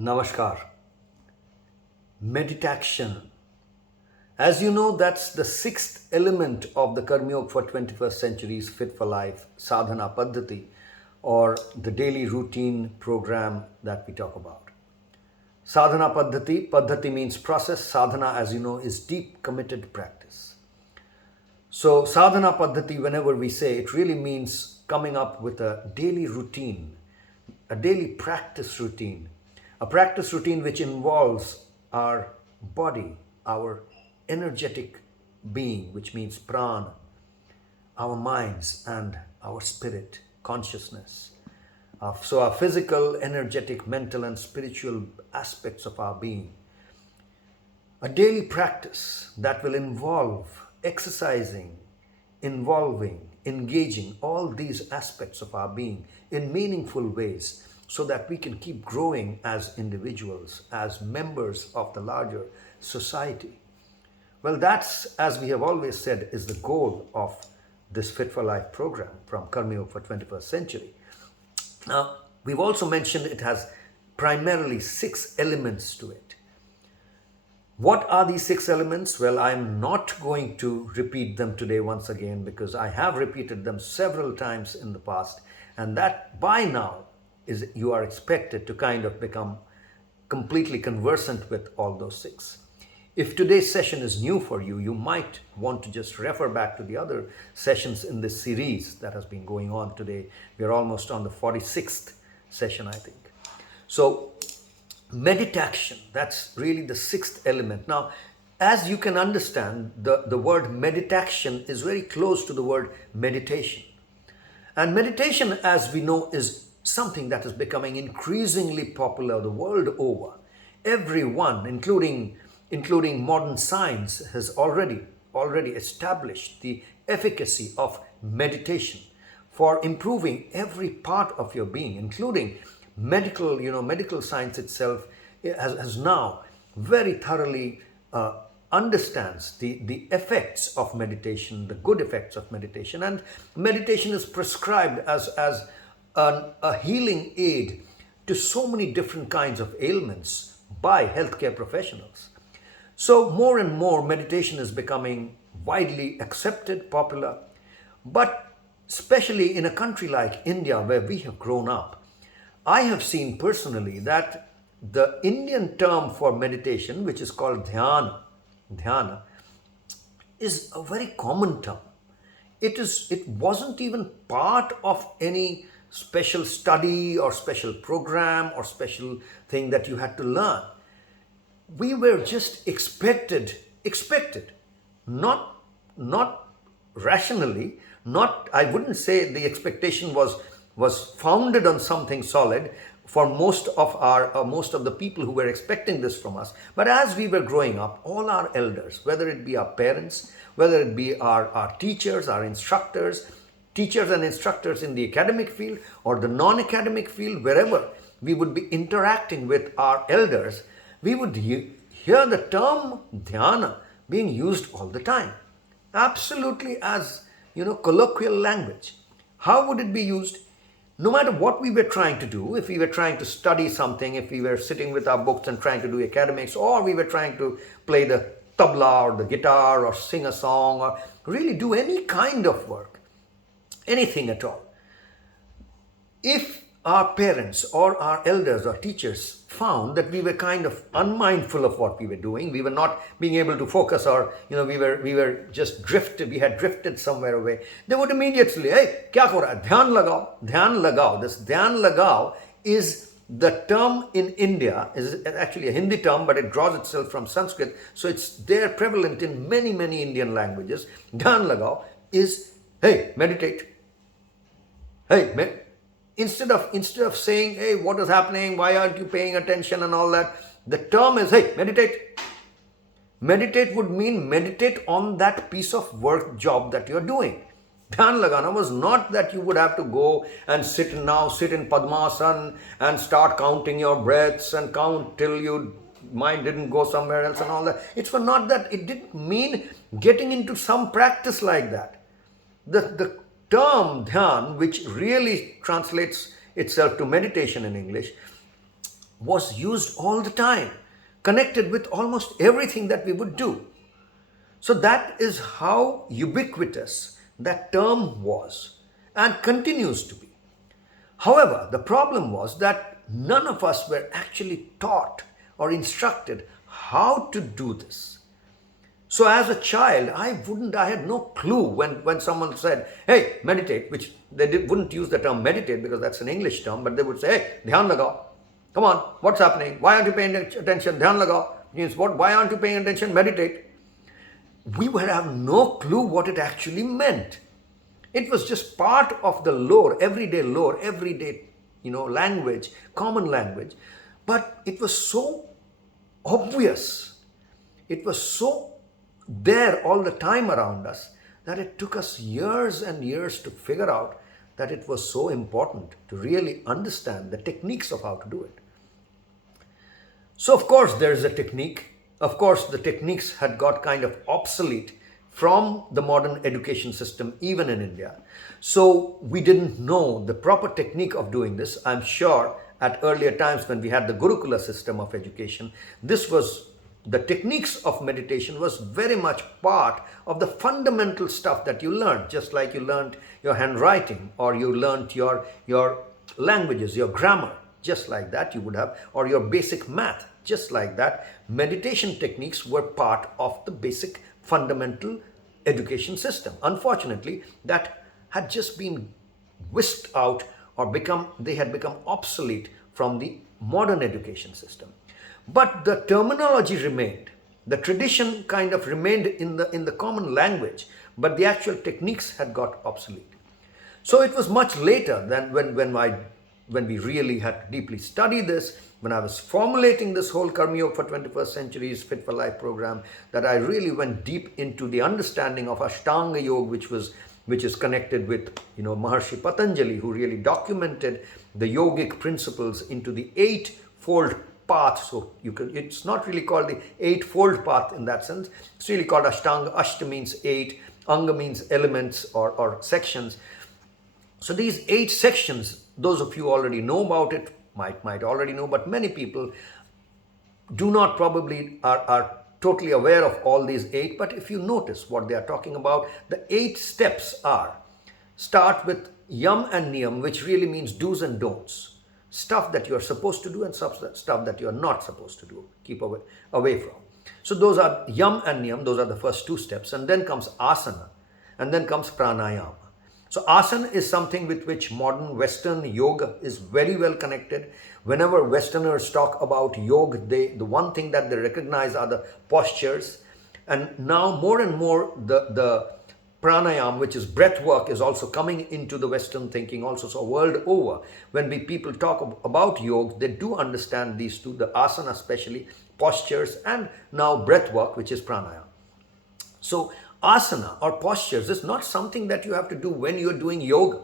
Namaskar. MeditAction. As you know, that's the sixth element of the Karma Yoga for 21st century's Fit for Life Sadhana Paddhati, or the daily routine program that we talk about. Sadhana Paddhati means process. Sadhana, as you know, is deep committed practice. So, sadhana paddhati, whenever we say, it really means coming up with a daily routine, a daily a practice routine which involves our body, our energetic being, which means prana, our minds, and our spirit, consciousness. So, our physical, energetic, mental, and spiritual aspects of our being. A daily practice that will involve exercising, involving, engaging all these aspects of our being in meaningful ways so that we can keep growing as individuals, as members of the larger society. Well, that's, as we have always said, is the goal of this Fit for Life program from Karma Yoga for 21st century. Now, we've also mentioned it has primarily 6 elements to it. What are these 6 elements? Well, I'm not going to repeat them today once again because I have repeated them several times in the past, and that by now is you are expected to kind of become completely conversant with all those 6. If today's session is new for you, you might want to just refer back to the other sessions in this series that has been going on today. We're almost on the 46th session, I think. So, MeditAction, that's really the 6th element. Now, as you can understand, the word MeditAction is very close to the word meditation. And meditation, as we know, is something that is becoming increasingly popular the world over. Everyone, including modern science, has already established the efficacy of meditation for improving every part of your being, including medical science itself has now very thoroughly understands the effects of meditation, the good effects of meditation, and meditation is prescribed as a healing aid to so many different kinds of ailments by healthcare professionals. So more and more meditation is becoming widely accepted, popular, but especially in a country like India where we have grown up, I have seen personally that the Indian term for meditation, which is called dhyana, is a very common term. It wasn't even part of any special study or special program or special thing that you had to learn. We were just expected, not rationally, not, I wouldn't say the expectation was founded on something solid for most of the people who were expecting this from us. But as we were growing up, all our elders, whether it be our parents, whether it be our teachers, our instructors, teachers and instructors in the academic field or the non-academic field, wherever we would be interacting with our elders, we would hear the term dhyana being used all the time. Absolutely as, colloquial language. How would it be used? No matter what we were trying to do, if we were trying to study something, if we were sitting with our books and trying to do academics, or we were trying to play the tabla or the guitar or sing a song or really do any kind of work, anything at all. If our parents or our elders or teachers found that we were kind of unmindful of what we were doing, we were not being able to focus, or we were just drifted, we had drifted somewhere away, they would immediately, hey, kya kar raha hai? Dhyan lagao. This dhyan lagao is the term in India, is actually a Hindi term, but it draws itself from Sanskrit, so it's there prevalent in many Indian languages. Dhyan lagao is, hey, meditate. Hey, Instead of saying, hey, what is happening? Why aren't you paying attention and all that? The term is, hey, meditate. Meditate would mean meditate on that piece of work job that you're doing. Dhyan lagana was not that you would have to go and sit in Padmasana and start counting your breaths and count till your mind didn't go somewhere else and all that. It's for not that. It didn't mean getting into some practice like that. The term dhyan, which really translates itself to meditation in English, was used all the time, connected with almost everything that we would do. So that is how ubiquitous that term was and continues to be. However, the problem was that none of us were actually taught or instructed how to do this. So as a child, I had no clue when someone said, hey, meditate, which wouldn't use the term meditate because that's an English term, but they would say, hey, dhyan lagao. Come on, what's happening? Why aren't you paying attention? Dhyan lagao. Means what? Why aren't you paying attention? Meditate. We would have no clue what it actually meant. It was just part of the lore, everyday, language, common language. But it was so obvious. It was so there all the time around us that it took us years and years to figure out that it was so important to really understand the techniques of how to do it. So of course there is a technique. Of course the techniques had got kind of obsolete from the modern education system, even in India. So we didn't know the proper technique of doing this. I'm sure at earlier times when we had the Gurukula system of education, the techniques of meditation was very much part of the fundamental stuff that you learned, just like you learned your handwriting or you learned your languages, your grammar, just like that you would have, or your basic math, just like that. Meditation techniques were part of the basic fundamental education system. Unfortunately, that had just been whisked out or they had become obsolete from the modern education system. But the terminology remained. The tradition kind of remained in the common language, but the actual techniques had got obsolete. So it was much later than when we really had to deeply study this, when I was formulating this whole Karma Yoga for 21st Century's Fit for Life program, that I really went deep into the understanding of Ashtanga Yoga, which is connected with Maharshi Patanjali, who really documented the yogic principles into the eightfold path. So it's not really called the eightfold path in that sense. It's really called Ashtanga. Ashta means eight, Anga means elements or sections. So these 8 sections, those of you already know about it, might already know, but many people do not probably are totally aware of all these 8. But if you notice what they are talking about, the 8 steps start with yam and niyam, which really means do's and don'ts. Stuff that you are supposed to do and stuff that you are not supposed to do. Keep away from. So those are yam and niyam. Those are the first 2 steps. And then comes asana. And then comes pranayama. So asana is something with which modern Western yoga is very well connected. Whenever Westerners talk about yoga, the one thing that they recognize are the postures. And now more and more the pranayam, which is breath work, is also coming into the Western thinking also. So world over, when people talk about yoga, they do understand these 2, the asana especially, postures, and now breath work, which is pranayam. So asana or postures is not something that you have to do when you're doing yoga.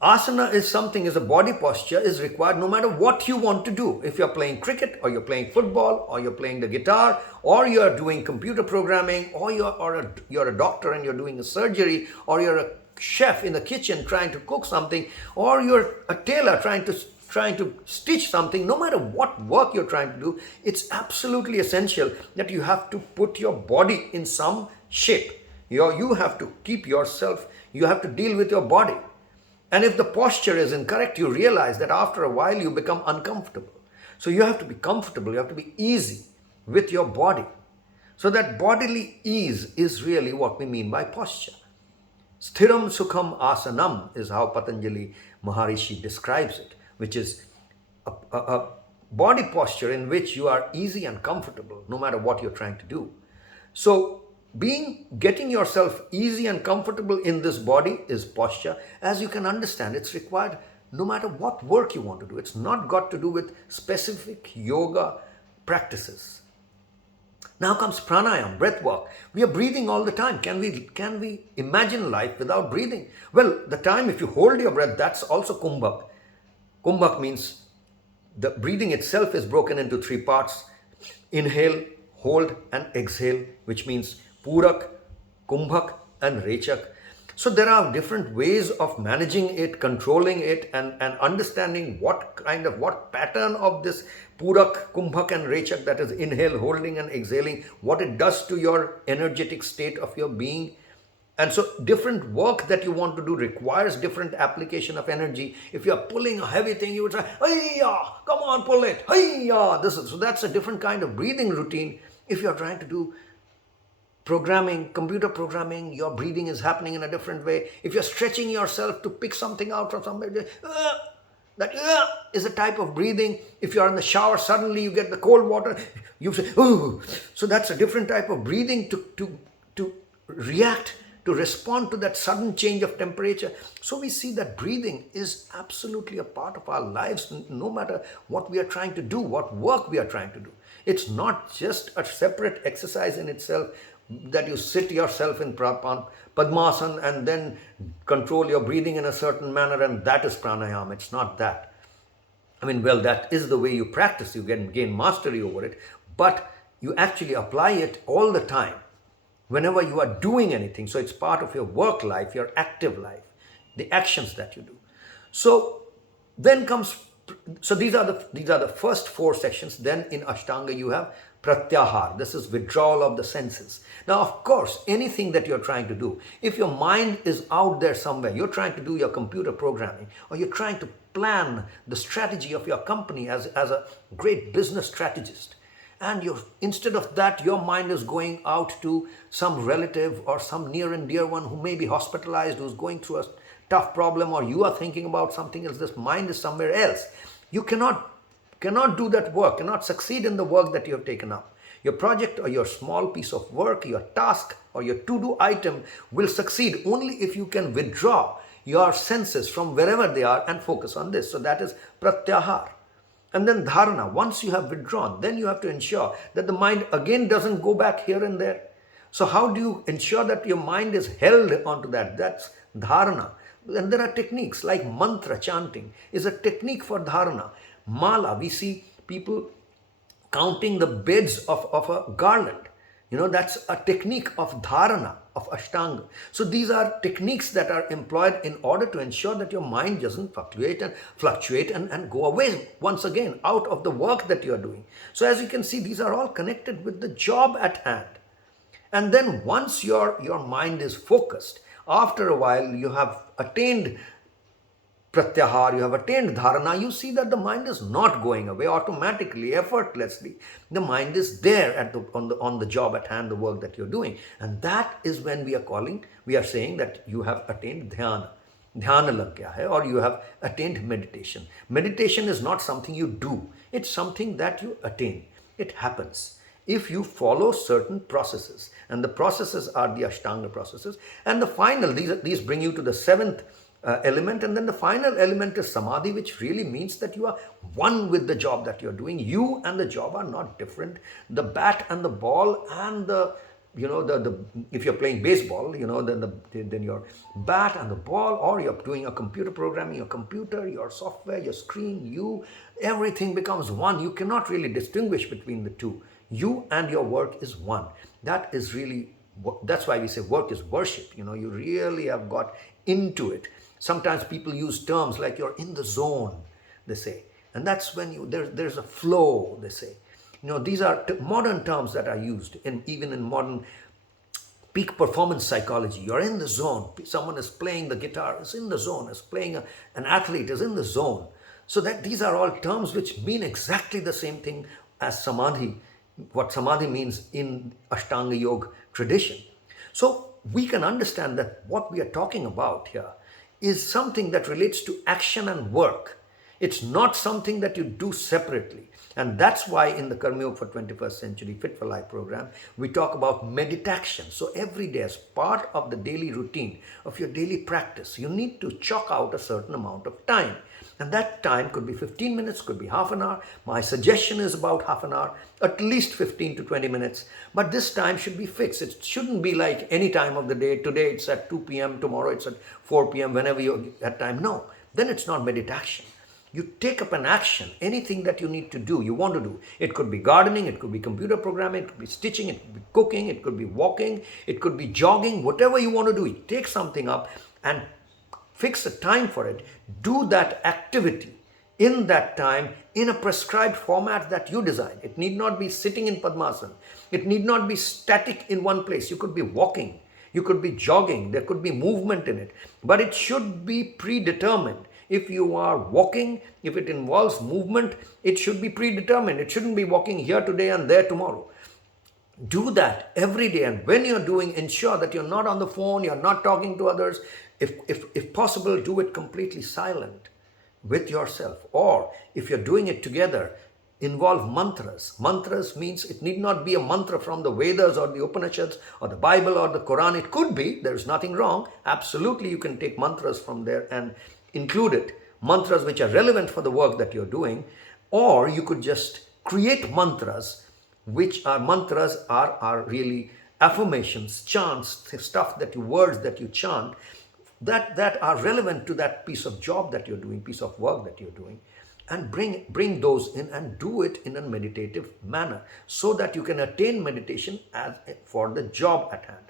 Asana is a body posture is required no matter what you want to do. If you're playing cricket or you're playing football or you're playing the guitar or you're doing computer programming or you're a doctor and you're doing a surgery or you're a chef in the kitchen trying to cook something or you're a tailor trying to stitch something, no matter what work you're trying to do, it's absolutely essential that you have to put your body in some shape. You have to keep yourself, you have to deal with your body. And if the posture is incorrect, you realize that after a while you become uncomfortable. So you have to be comfortable, you have to be easy with your body. So that bodily ease is really what we mean by posture. Sthiram Sukham Asanam is how Patanjali Maharishi describes it, which is a body posture in which you are easy and comfortable no matter what you're trying to do. So getting yourself easy and comfortable in this body is posture. As you can understand, it's required no matter what work you want to do. It's not got to do with specific yoga practices. Now comes pranayam, breath work. We are breathing all the time. Can we imagine life without breathing? Well, the time if you hold your breath, that's also kumbhak. Kumbhak means the breathing itself is broken into 3 parts. Inhale, hold and exhale, which means Purak, Kumbhak and Rechak. So there are different ways of managing it, controlling it, and understanding what pattern of this Purak, Kumbhak, and Rechak, that is inhale, holding, and exhaling, what it does to your energetic state of your being. And so different work that you want to do requires different application of energy. If you're pulling a heavy thing, you would say, "Hiya, come on, pull it. Hiya." So that's a different kind of breathing routine. If you're trying to do programming, computer programming, your breathing is happening in a different way. If you're stretching yourself to pick something out from somebody, that is a type of breathing. If you're in the shower, suddenly you get the cold water, you say, "Ooh." So that's a different type of breathing to react, to respond to that sudden change of temperature. So we see that breathing is absolutely a part of our lives, no matter what we are trying to do, what work we are trying to do. It's not just a separate exercise in itself, that you sit yourself in Padmasana and then control your breathing in a certain manner, and that is pranayama. It's not that. I mean, well, that is the way you practice. You gain mastery over it, but you actually apply it all the time whenever you are doing anything. So it's part of your work life, your active life, the actions that you do. So then comes, so these are the first four sections. Then in Ashtanga you have Pratyahar. This is withdrawal of the senses. Now, of course, anything that you're trying to do, if your mind is out there somewhere, you're trying to do your computer programming, or you're trying to plan the strategy of your company as a great business strategist, and instead of that, your mind is going out to some relative or some near and dear one who may be hospitalized, who's going through a tough problem, or you are thinking about something else. This mind is somewhere else. You cannot do that work, cannot succeed in the work that you have taken up. Your project or your small piece of work, your task or your to-do item will succeed only if you can withdraw your senses from wherever they are and focus on this. So that is pratyahar. And then dharana. Once you have withdrawn, then you have to ensure that the mind again doesn't go back here and there. So how do you ensure that your mind is held onto that? That's dharana. And there are techniques like mantra chanting is a technique for dharana. Mala, we see people counting the beads of a garland. That's a technique of dharana, of Ashtanga. So these are techniques that are employed in order to ensure that your mind doesn't fluctuate and go away once again out of the work that you are doing. So as you can see, these are all connected with the job at hand. And then once your mind is focused, after a while you have attained pratyahar, you have attained dharana, you see that the mind is not going away automatically, effortlessly. The mind is there on the job at hand, the work that you're doing. And that is when we are saying that you have attained dhyana. Dhyana lag gaya hai, or you have attained meditation. Meditation is not something you do. It's something that you attain. It happens if you follow certain processes. And the processes are the Ashtanga processes. And the final, these bring you to the seventh element. And then the final element is samadhi, which really means that you are one with the job that you're doing. You and the job are not different. The bat and the ball and if you're playing baseball, then your bat and the ball, or you're doing a computer programming, your computer, your software, your screen, everything becomes one. You cannot really distinguish between the two. You and your work is one. That's why we say work is worship. You really have got into it. Sometimes people use terms like you're in the zone, they say. And that's when there's a flow, they say. These are modern terms that are used even in modern peak performance psychology. You're in the zone. Someone is playing the guitar, is in the zone, is playing an athlete, is in the zone. So that these are all terms which mean exactly the same thing as samadhi, what samadhi means in Ashtanga Yoga tradition. So we can understand that what we are talking about here is something that relates to action and work. It's not something that you do separately. And that's why in the Karma Yoga for 21st Century Fit for Life program, we talk about MeditAction. So every day, as part of the daily routine of your daily practice, you need to chalk out a certain amount of time. And that time could be 15 minutes, could be half an hour. My suggestion is about half an hour, at least 15 to 20 minutes. But this time should be fixed. It shouldn't be like any time of the day. Today it's at 2 p.m., tomorrow it's at 4 p.m., whenever you have time. No, then it's not MeditAction. You take up an action, anything that you need to do, you want to do. It could be gardening, it could be computer programming, it could be stitching, it could be cooking, it could be walking, it could be jogging, whatever you want to do. You take something up and fix a time for it. Do that activity in that time in a prescribed format that you design. It need not be sitting in Padmasana. It need not be static in one place. You could be walking, you could be jogging, there could be movement in it, but it should be predetermined. If you are walking, if it involves movement, it should be predetermined. It shouldn't be walking here today and there tomorrow. Do that every day, and when you're doing, ensure that you're not on the phone, you're not talking to others. If possible, do it completely silent with yourself, or if you're doing it together, involve mantras. Mantras means it need not be a mantra from the Vedas or the Upanishads or the Bible or the Quran. It could be, there's nothing wrong. Absolutely, you can take mantras from there and include it, mantras which are relevant for the work that you're doing. Or you could just create mantras, which are really affirmations, chants, stuff that you, words that you chant, that are relevant to that piece of job that you're doing, piece of work that you're doing, and bring those in and do it in a meditative manner, so that you can attain meditation as for the job at hand.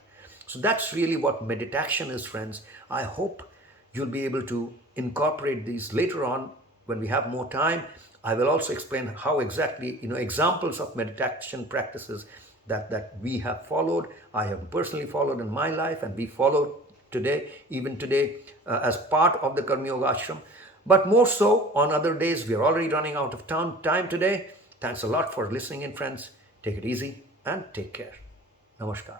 So that's really what MeditAction is, friends. I hope you'll be able to incorporate these later on when we have more time. I will also explain how exactly, examples of meditation practices that we have followed, I have personally followed in my life, and we follow today, even today, as part of the Karma Yoga Ashram. But more so on other days. We are already running out of time today. Thanks a lot for listening in, friends. Take it easy and take care. Namaskar.